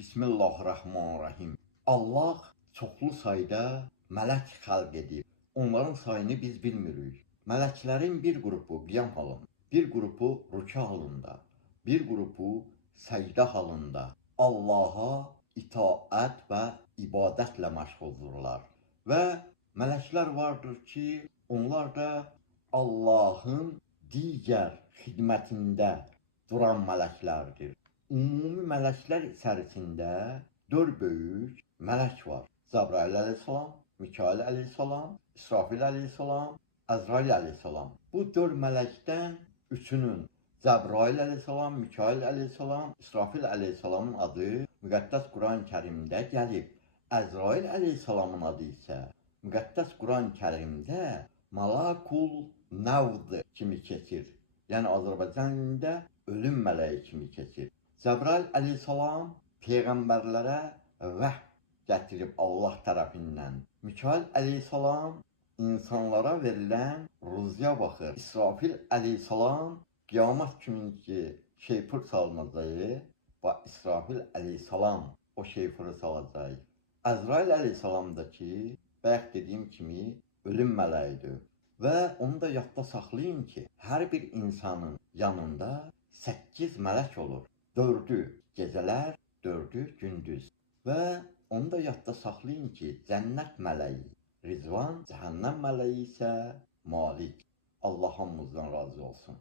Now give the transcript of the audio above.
Bismillahirrahmanirrahim. Allah çoxlu sayda mələk xəlq edib. Onların sayını biz bilmirik. Mələklərin bir qrupu qiyam halında, bir qrupu rükû halında, bir qrupu səcdə halında Allaha itaət və ibadətlə məşğuldurlar. Və mələklər vardır ki, onlar da Allahın digər xidmətində duran mələklərdir. Ümumi mələklər içərisində 4 böyük mələk var. Cəbrail əleyhissalam, Mikail əleyhissalam, İsrafil əleyhissalam, Əzrail əleyhissalam. Bu 4 mələkdən üçünün Cəbrail əleyhissalam, Mikail əleyhissalam, İsrafil əleyhissalamın adı müqəddəs Quran-Kərimdə gəlib. Əzrail əleyhissalamın adı isə müqəddəs Quran-Kərimdə Malakul Nəvd kimi keçir. Yəni Azərbaycan dilində ölüm mələyi kimi keçir. Cəbrail əleyhissalam peyğəmbərlərə vəhy gətirib Allah tərəfindən. Mikail əleyhissalam insanlara verilən ruziyə baxır. İsrafil əleyhissalam qiyamət günü şeypur salınacağı və İsrafil əleyhissalam o şeypuru salacaq. Əzrail əleyhissalam da ki, bayaq dediyim kimi ölüm mələyidir. Və onu da yadda saxlayın ki, hər bir insanın yanında 8 mələk olur. 4'ü gecələr, 4'ü gündüz. Və onu da yadda saxlayın ki, cənnət mələyi Rizvan, cəhənnəm mələyi isə Malik. Allah hamımızdan razı olsun.